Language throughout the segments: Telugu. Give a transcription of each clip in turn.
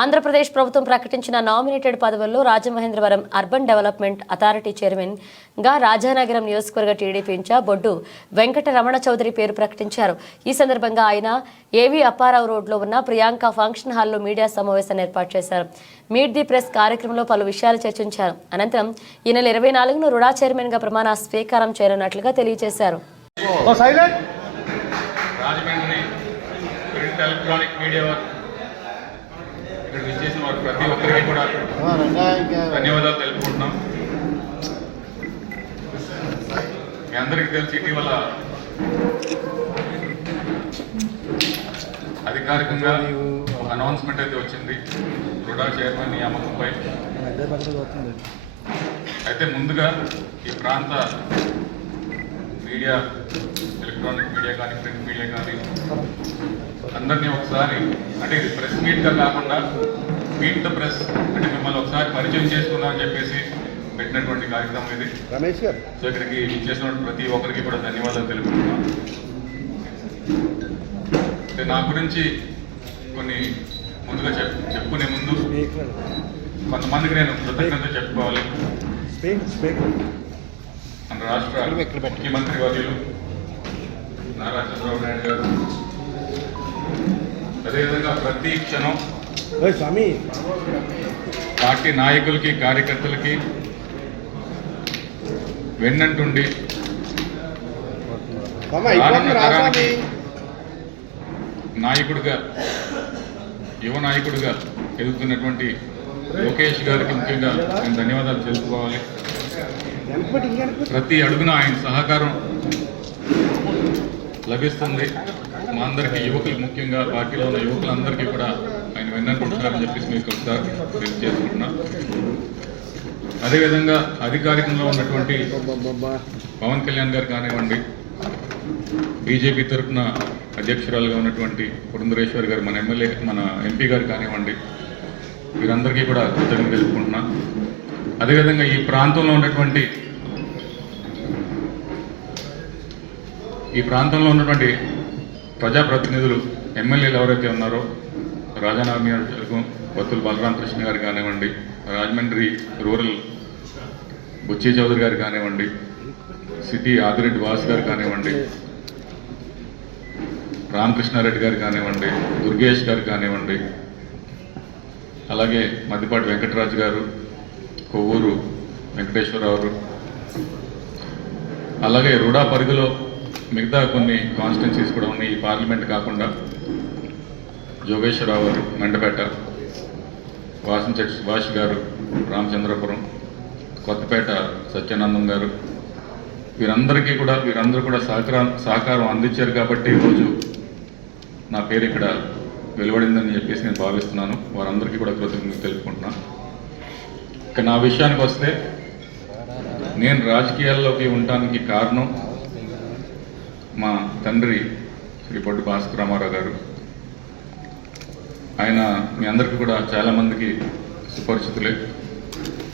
ఆంధ్రప్రదేశ్ ప్రభుత్వం ప్రకటించిన నామినేటెడ్ పదవుల్లో రాజమహేంద్రవరం అర్బన్ డెవలప్మెంట్ అథారిటీ చైర్మన్గా రాజానగరం నియోజకవర్గ టీడీపీ ఇన్ఛార్జ్ బొడ్డు వెంకట రమణ చౌదరి పేరు ప్రకటించారు. ఈ సందర్భంగా ఆయన ఏవి అప్పారావు రోడ్లో ఉన్న ప్రియాంక ఫంక్షన్ హాల్లో మీడియా సమావేశాన్ని ఏర్పాటు చేశారు. మీట్ ది ప్రెస్ కార్యక్రమంలో పలు విషయాలు చర్చించారు. అనంతరం ఈ నెల ఇరవై నాలుగును రుడా చైర్మన్గా ప్రమాణ స్వీకారం చేయనున్నట్లుగా తెలియజేశారు. ఎలక్ట్రానిక్ మీడియా ఇక్కడ విచ్చేసిన వారు ప్రతి ఒక్కరికి కూడా ధన్యవాదాలు తెలుపుకుంటున్నాం. మీ అందరికీ తెలిసి ఇటీవల అధికారికంగా ఒక అనౌన్స్మెంట్ అయితే వచ్చింది. రుడా చైర్మన్ నియామకంపై అయితే ముందుగా ఈ ప్రాంత మీడియా ఎలక్ట్రానిక్ మీడియా కానీ ప్రింట్ మీడియా కానీ అందరినీ ఒకసారి అంటే ఇది ప్రెస్ మీట్గా కాకుండా మీట్ ద ప్రెస్ అంటే మిమ్మల్ని ఒకసారి పరిచయం చేసుకుందాం అని చెప్పేసి పెట్టినటువంటి కార్యక్రమం ఇది. రమేష్ గారు. సో ఇక్కడికి ఇచ్చేసిన ప్రతి ఒక్కరికి కూడా ధన్యవాదాలు తెలుపుతున్నాను అంటే నా గురించి కొన్ని ముందుగా చెప్ చెప్పుకునే ముందు కొంతమందికి నేను కృతజ్ఞత చెప్పుకోవాలి. మన రాష్ట్ర ముఖ్యమంత్రి వర్యులు నారా చంద్రబాబు నాయుడు గారు. అదేవిధంగా ప్రతి క్షణం స్వామి. పార్టీ నాయకులకి కార్యకర్తలకి వెన్నంటుండి స్వామి నాయకుడిగా యువ నాయకుడిగా ఎదుగుతున్నటువంటి లోకేష్ గారికి ముఖ్యంగా నేను ధన్యవాదాలు తెలుసుకోవాలి. ప్రతి అడుగున ఆయన సహకారం లభిస్తుంది. మా అందరికీ యువకులు ముఖ్యంగా పార్టీలో ఉన్న యువకులందరికీ కూడా ఆయన వెన్ననుకుంటున్నారని చెప్పేసి మీకు ఒకసారి తెలియజేసుకుంటున్నా. అదేవిధంగా అధికారికంగా ఉన్నటువంటి పవన్ కళ్యాణ్ గారు కానివ్వండి బీజేపీ తరఫున అధ్యక్షురాలుగా ఉన్నటువంటి పురంధరేశ్వరి గారు మన ఎమ్మెల్యే మన ఎంపీ గారు కానివ్వండి వీరందరికీ కూడా కృతజ్ఞత తెలుపుకుంటున్నా. అదేవిధంగా ఈ ప్రాంతంలో ఉన్నటువంటి ఈ ప్రాంతంలో ఉన్నటువంటి ప్రజాప్రతినిధులు ఎమ్మెల్యేలు ఎవరైతే ఉన్నారో రాజానగర్ నియోజకవర్గం బత్తుల బలరామ కృష్ణ గారు కానివ్వండి రాజమండ్రి రూరల్ బుచ్చి చౌదరి గారు కానివ్వండి సిటీ ఆదిరెడ్డి వాసు గారు కానివ్వండి రామకృష్ణారెడ్డి గారు కానివ్వండి దుర్గేష్ గారు కానివ్వండి అలాగే మద్దిపాటి వెంకటరాజు గారు కొవ్వూరు వెంకటేశ్వరరావు అలాగే రుడా పరిధిలో మిగతా కొన్ని కాన్స్టిట్యున్సీస్ కూడా ఉన్నాయి. ఈ పార్లమెంట్ కాకుండా జోగేశ్వరరావు గారు మెండపేట వాసించెట్ సుభాష్ గారు రామచంద్రపురం కొత్తపేట సత్యానందం గారు వీరందరికీ కూడా వీరందరూ కూడా సహకారం సహకారం అందించారు కాబట్టి ఈరోజు నా పేరు ఇక్కడ వెలువడిందని చెప్పేసి నేను భావిస్తున్నాను. వారందరికీ కూడా కృతజ్ఞత తెలుపుకుంటున్నాను ఇక నా విషయానికి వస్తే నేను రాజకీయాల్లోకి ఉండటానికి కారణం మా తండ్రి శ్రీ పొట్టి భాస్కర్ రామారావు గారు. ఆయన మీ అందరికీ కూడా చాలామందికి సుపరిచితులే.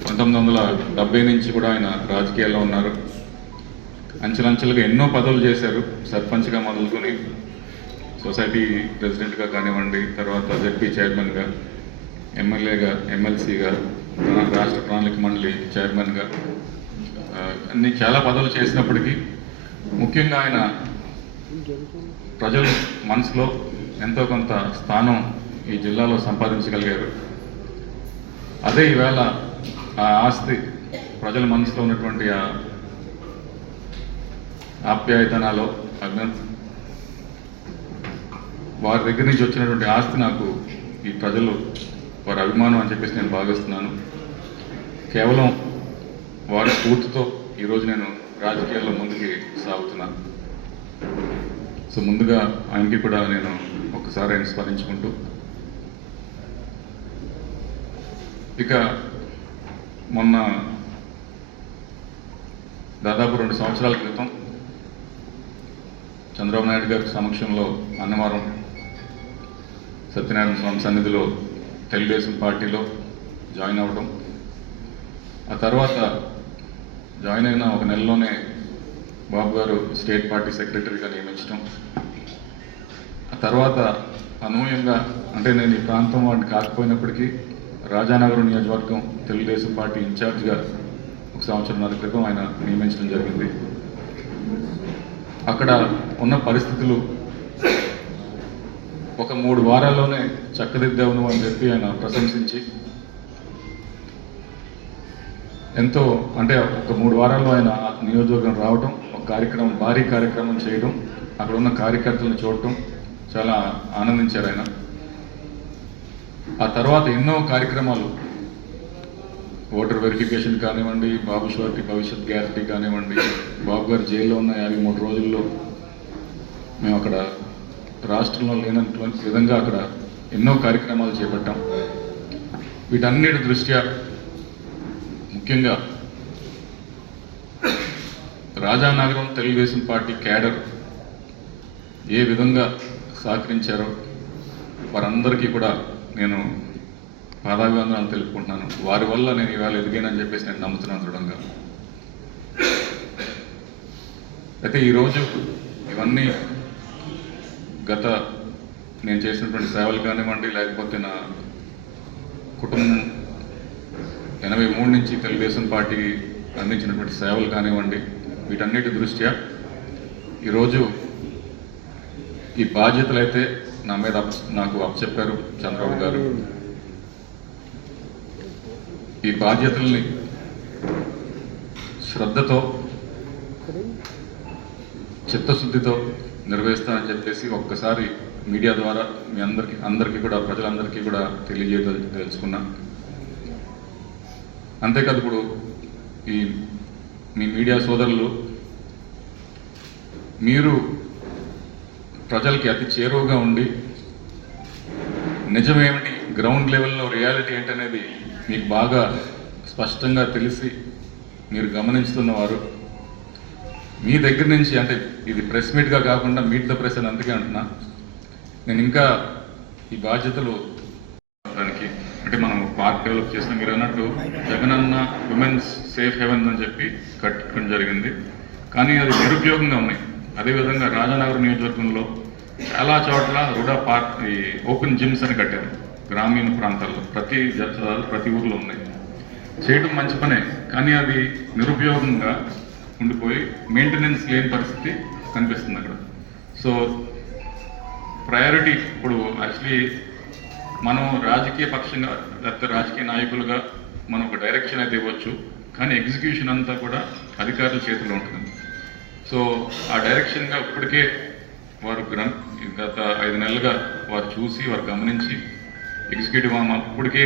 పంతొమ్మిది వందల డెబ్బై నుంచి కూడా ఆయన రాజకీయాల్లో ఉన్నారు. అంచెలంచెలుగా ఎన్నో పదవులు చేశారు. సర్పంచ్గా మొదలుకొని సొసైటీ ప్రెసిడెంట్గా కానివ్వండి తర్వాత జెడ్పీ చైర్మన్గా ఎమ్మెల్యేగా ఎమ్మెల్సీగా రాష్ట్ర ప్రణాళిక మండలి చైర్మన్గా అన్ని చాలా పదవులు చేసినప్పటికీ ముఖ్యంగా ఆయన ప్రజల మనసులో ఎంతో కొంత స్థానం ఈ జిల్లాలో సంపాదించగలిగారు. అదే ఈవేళ ఆ ఆస్తి ప్రజల మనసులో ఉన్నటువంటి ఆ ఆప్యాయతనాలో అజ్ఞ వారి దగ్గర నుంచి వచ్చినటువంటి ఆస్తి నాకు ఈ ప్రజలు వారి అభిమానం అని చెప్పేసి నేను భావిస్తున్నాను. కేవలం వారి స్ఫూర్తితో ఈరోజు నేను రాజకీయాల్లో ముందుకి సాగుతున్నాను. సో ముందుగా ఆయనకి కూడా నేను ఒకసారి ఆయన స్మరించుకుంటూ. ఇక మొన్న దాదాపు రెండు సంవత్సరాల క్రితం చంద్రబాబు నాయుడు గారి సమక్షంలో అన్నవరం సత్యనారాయణ స్వామి సన్నిధిలో తెలుగుదేశం పార్టీలో జాయిన్ అవ్వడం. ఆ తర్వాత జాయిన్ అయిన ఒక నెలలోనే బాబు గారు స్టేట్ పార్టీ సెక్రటరీగా నియమించడం ఆ తర్వాత అనూయంగా అంటే నేను ఈ ప్రాంతం వాడిని కాకపోయినప్పటికీ రాజానగరం నియోజకవర్గం తెలుగుదేశం పార్టీ ఇన్ఛార్జ్గా ఒక సంవత్సరంన్నర క్రితం ఆయన నియమించడం జరిగింది. అక్కడ ఉన్న పరిస్థితులు ఒక మూడు వారాల్లోనే చక్కదిద్దావును అని చెప్పి ఆయన ప్రశంసించి ఎంతో అంటే ఒక మూడు వారాల్లో ఆయన ఆ నియోజకవర్గం రావటం కార్యక్రమం భారీ కార్యక్రమం చేయడం అక్కడ ఉన్న కార్యకర్తలను చూడటం చాలా ఆనందించారు ఆయన. ఆ తర్వాత ఎన్నో కార్యక్రమాలు ఓటర్ వెరిఫికేషన్ కానివ్వండి బాబు షూరిటీ భవిష్యత్ గ్యారంటీ కానివ్వండి బాబు గారు జైల్లో ఉన్న యాభై మూడు రోజుల్లో మేము అక్కడ రాష్ట్రంలో లేనటువంటి విధంగా అక్కడ ఎన్నో కార్యక్రమాలు చేపట్టాం. వీటన్నిటి దృష్ట్యా ముఖ్యంగా రాజానగరం తెలుగుదేశం పార్టీ క్యాడర్ ఏ విధంగా సహకరించారో వారందరికీ కూడా నేను పాదాభివందనాలు తెలుపుకుంటున్నాను. వారి వల్ల నేను ఇవాళ ఎదిగానని చెప్పేసి నేను నమ్ముతున్నాను దృఢంగా. అయితే ఈరోజు ఇవన్నీ గత నేను చేసినటువంటి సేవలు కానివ్వండి లేకపోతే నా కుటుంబం ఎనభై మూడు నుంచి తెలుగుదేశం పార్టీ అందించినటువంటి సేవలు కానివ్వండి వీటన్నిటి దృష్ట్యా ఈరోజు ఈ బాధ్యతలు అయితే నా మీద నాకు అప్పచెప్పారు చంద్రబాబు గారు. ఈ బాధ్యతల్ని శ్రద్ధతో చిత్తశుద్ధితో నిర్వహిస్తానని చెప్పేసి ఒక్కసారి మీడియా ద్వారా మీ అందరికి అందరికీ కూడా ప్రజలందరికీ కూడా తెలియజేయ తెలుసుకున్నా అంతేకాదు ఇప్పుడు ఈ మీ మీడియా సోదరులు మీరు ప్రజలకి అతి చేరువగా ఉండి నిజమేమిటి? గ్రౌండ్ లెవెల్లో రియాలిటీ ఏంటనేది మీకు బాగా స్పష్టంగా తెలిసి మీరు గమనిస్తున్నవారు మీ దగ్గర నుంచి అంటే ఇది ప్రెస్ మీట్గా కాకుండా మీట్ ద ప్రెస్ అని అందుకే అంటున్నా. నేను ఇంకా ఈ బాధ్యతలు దానికి అంటే మనం పార్క్ డెవలప్ చేసిన మీరు అన్నట్టు జగనన్న ఉమెన్స్ సేఫ్ హెవెన్ అని చెప్పి కట్టడం జరిగింది. కానీ అది నిరుపయోగంగా ఉన్నాయి. అదేవిధంగా రాజానగర్ నియోజకవర్గంలో చాలా చోట్ల రుడా పార్క్ ఈ ఓపెన్ జిమ్స్ అని కట్టారు. గ్రామీణ ప్రాంతాల్లో ప్రతి జలాలు ప్రతి ఊర్లో ఉన్నాయి. చేయడం మంచి పనే. కానీ అది నిరుపయోగంగా ఉండిపోయి మెయింటెనెన్స్ లేని పరిస్థితి కనిపిస్తుంది అక్కడ. సో ప్రయారిటీ ఇప్పుడు యాక్చువల్లీ మనం రాజకీయ పక్షంగా లేకపోతే రాజకీయ నాయకులుగా మనం ఒక డైరెక్షన్ అయితే ఇవ్వచ్చు. కానీ ఎగ్జిక్యూషన్ అంతా కూడా అధికారుల చేతిలో ఉంటుంది. సో ఆ డైరెక్షన్గా ఇప్పటికే వారు గ్రం గత ఐదు నెలలుగా వారు చూసి వారు గమనించి ఎగ్జిక్యూటివ్ ఆర్మ్ అప్పటికే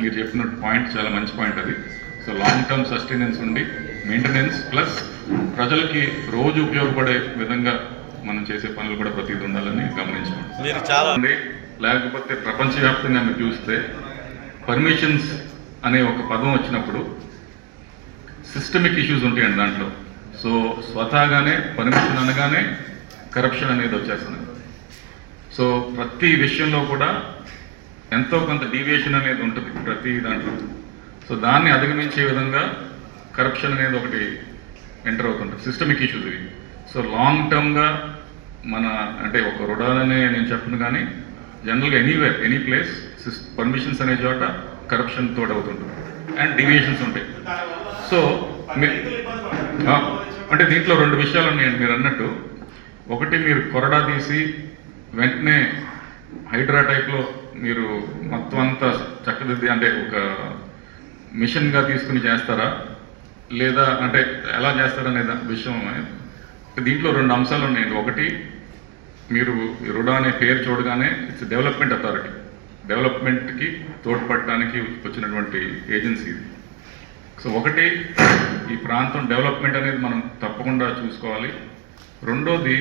మీరు చెప్పిన పాయింట్ చాలా మంచి పాయింట్ అది. సో లాంగ్ టర్మ్ సస్టైనెన్స్ ఉండి మెయింటెనెన్స్ ప్లస్ ప్రజలకి రోజు ఉపయోగపడే విధంగా మనం చేసే పనులు కూడా ప్రతిదీ ఉండాలని గమనించాం మీరు చాలా. లేకపోతే ప్రపంచవ్యాప్తంగా మీరు చూస్తే పర్మిషన్స్ అనే ఒక పదం వచ్చినప్పుడు సిస్టమిక్ ఇష్యూస్ ఉంటాయండి దాంట్లో. సో స్వతహాగానే పర్మిషన్ అనగానే కరప్షన్ అనేది వచ్చేస్తుంది. సో ప్రతి విషయంలో కూడా ఎంతో కొంత డీవియేషన్ అనేది ఉంటుంది ప్రతి దాంట్లో. సో దాన్ని అధిగమించే విధంగా కరప్షన్ అనేది ఒకటి ఎంటర్ అవుతుంటుంది సిస్టమిక్ ఇష్యూస్ ఇవి. సో లాంగ్ టర్మ్గా మన అంటే ఒక రుణాలనే నేను చెప్పను కానీ జనరల్గా ఎనీవేర్ ఎనీ ప్లేస్ పర్మిషన్స్ అనే చోట కరప్షన్ తోడు అవుతుంటుంది అండ్ డివియేషన్స్ ఉంటాయి. సో మీ- అంటే దీంట్లో రెండు విషయాలు ఉన్నాయండి మీరు అన్నట్టు. ఒకటి మీరు కొరడా తీసి వెంటనే హైడ్రా టైప్లో మీరు మొత్తం అంతా చక్కదిద్ది అంటే ఒక మిషన్గా తీసుకుని చేస్తారా? లేదా అంటే ఎలా చేస్తారనే విషయం దీంట్లో రెండు అంశాలు ఉన్నాయండి. ఒకటి మీరు రుడా అనే పేరు చూడగానే ఇట్స్ డెవలప్మెంట్ అథారిటీ డెవలప్మెంట్కి తోడ్పడడానికి వచ్చినటువంటి ఏజెన్సీ ఇది. సో ఒకటి ఈ ప్రాంతం డెవలప్మెంట్ అనేది మనం తప్పకుండా చూసుకోవాలి. రెండోది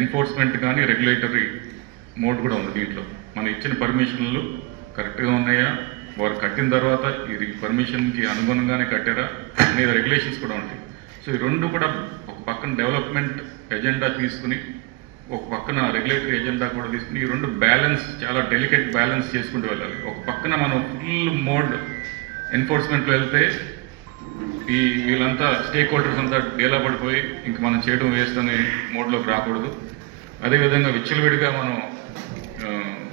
ఎన్ఫోర్స్మెంట్ కానీ రెగ్యులేటరీ మోడ్ కూడా ఉంది దీంట్లో. మనం ఇచ్చిన పర్మిషన్లు కరెక్ట్గా ఉన్నాయా? వారు కట్టిన తర్వాత ఇది పర్మిషన్కి అనుగుణంగానే కట్టారా? అనేది రెగ్యులేషన్స్ కూడా ఉంటాయి. సో ఈ రెండు కూడా ఒక పక్కన డెవలప్మెంట్ ఎజెండా తీసుకుని ఒక పక్కన రెగ్యులేటరీ ఎజెండా కూడా తీసుకుని ఈ రెండు బ్యాలెన్స్ చాలా డెలికేట్ బ్యాలెన్స్ చేసుకుంటూ వెళ్ళాలి ఒక పక్కన మనం ఫుల్ మోడ్ ఎన్ఫోర్స్మెంట్లో వెళ్తే ఈ వీళ్ళంతా స్టేక్ హోల్డర్స్ అంతా డేలా పడిపోయి ఇంక మనం చేయడం వేస్ట్ అనే మోడ్లోకి రాకూడదు అదేవిధంగా విచ్చలవిడిగా మనం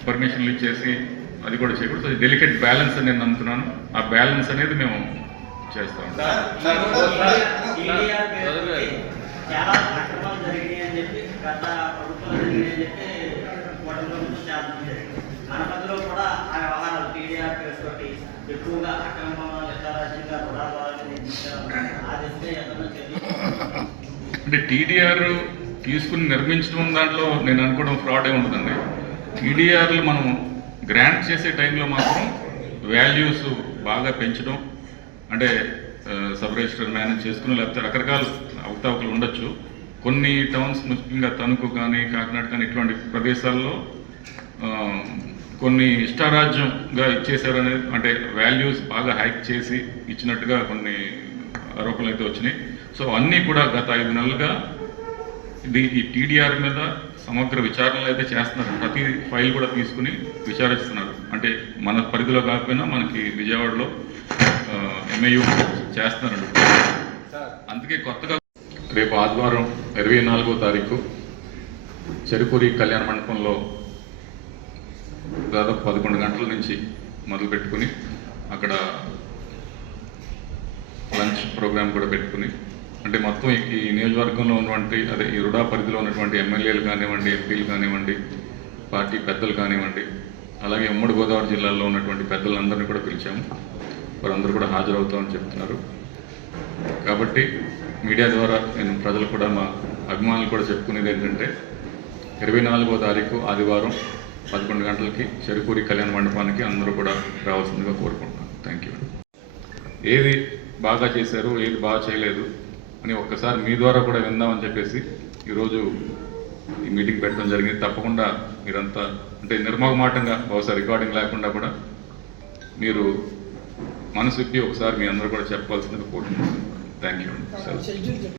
పర్మిషన్లు ఇచ్చేసి అది కూడా చేయకూడదు సో డెలికేట్ బ్యాలెన్స్ అని నేను నమ్ముతున్నాను ఆ బ్యాలెన్స్ అనేది మేము చేస్తాం చాలా గత ప్రభుత్వం జరిగినాయి అని చెప్పి కూటమి ప్రభుత్వం చేస్తుంది అనపతిలో కూడా ఆ వ్యవహారాలు టీడీఆర్ పేరుతోటి ఎక్కువగా అక్రమ ఇష్టారాజ్యంగా రుణాలు ఆ ఏదైనా అంటే టీడీఆర్ తీసుకుని నిర్మించడం దాంట్లో నేను అనుకోవడం ఫ్రాడే ఉంటుందండి టీడీఆర్లు మనం గ్రాంట్ చేసే టైంలో మాత్రం వాల్యూస్ బాగా పెంచడం అంటే సబ్ రిజిస్టర్ మేనేజ్ చేసుకుని లేకపోతే రకరకాల అవతావకలు ఉండొచ్చు. కొన్ని టౌన్స్ ముఖ్యంగా తణుకు కానీ కాకినాడ కానీ ఇటువంటి ప్రదేశాల్లో కొన్ని ఇష్టారాజ్యంగా ఇచ్చేశారు అనేది అంటే వాల్యూస్ బాగా హైక్ చేసి ఇచ్చినట్టుగా కొన్ని ఆరోపణలు అయితే వచ్చినాయి. సో అన్నీ కూడా గత ఐదు నెలలుగా ఇది ఈ టీడీఆర్ మీద సమగ్ర విచారణలు అయితే చేస్తున్నారు. ప్రతి ఫైల్ కూడా తీసుకుని విచారిస్తున్నారు. అంటే మన పరిధిలో కాకపోయినా మనకి విజయవాడలో ఎంఏయూ చేస్తున్నారు అందుకే కొత్తగా రేపు ఆదివారం ఇరవై నాలుగో తారీఖు చెరుకూరి కళ్యాణ మండపంలో దాదాపు పదకొండు గంటల నుంచి మొదలు పెట్టుకుని అక్కడ లంచ్ ప్రోగ్రామ్ కూడా పెట్టుకుని అంటే మొత్తం ఈ- ఈ నియోజకవర్గంలో ఉన్నటువంటి అదే ఈ రుడా పరిధిలో ఉన్నటువంటి ఎమ్మెల్యేలు కానివ్వండి ఎంపీలు కానివ్వండి పార్టీ పెద్దలు కానివ్వండి అలాగే ఉమ్మడి గోదావరి జిల్లాలో ఉన్నటువంటి పెద్దలందరినీ కూడా పిలిచాము. వారందరూ కూడా హాజరవుతామని చెప్తున్నారు. కాబట్టి మీడియా ద్వారా నేను ప్రజలు కూడా మా అభిమానులు కూడా చెప్పుకునేది ఏంటంటే ఇరవై నాలుగో తారీఖు ఆదివారం పదకొండు గంటలకి చెరుకూరి కళ్యాణ మండపానికి అందరూ కూడా రావాల్సిందిగా కోరుకుంటున్నాను. థ్యాంక్ యూ ఏది బాగా చేశారు ఏది బాగా చేయలేదు అని ఒక్కసారి మీ ద్వారా కూడా విందామని చెప్పేసి ఈరోజు ఈ మీటింగ్ పెట్టడం జరిగింది. తప్పకుండా మీరంతా అంటే నిర్మోహమాటంగా బహుశా రికార్డింగ్ లేకుండా కూడా మీరు మనసు ఒకసారి మీ అందరూ కూడా చెప్పాల్సిందిగా కోరుకుంటున్నాను. థ్యాంక్ యూ అండి సెలవు.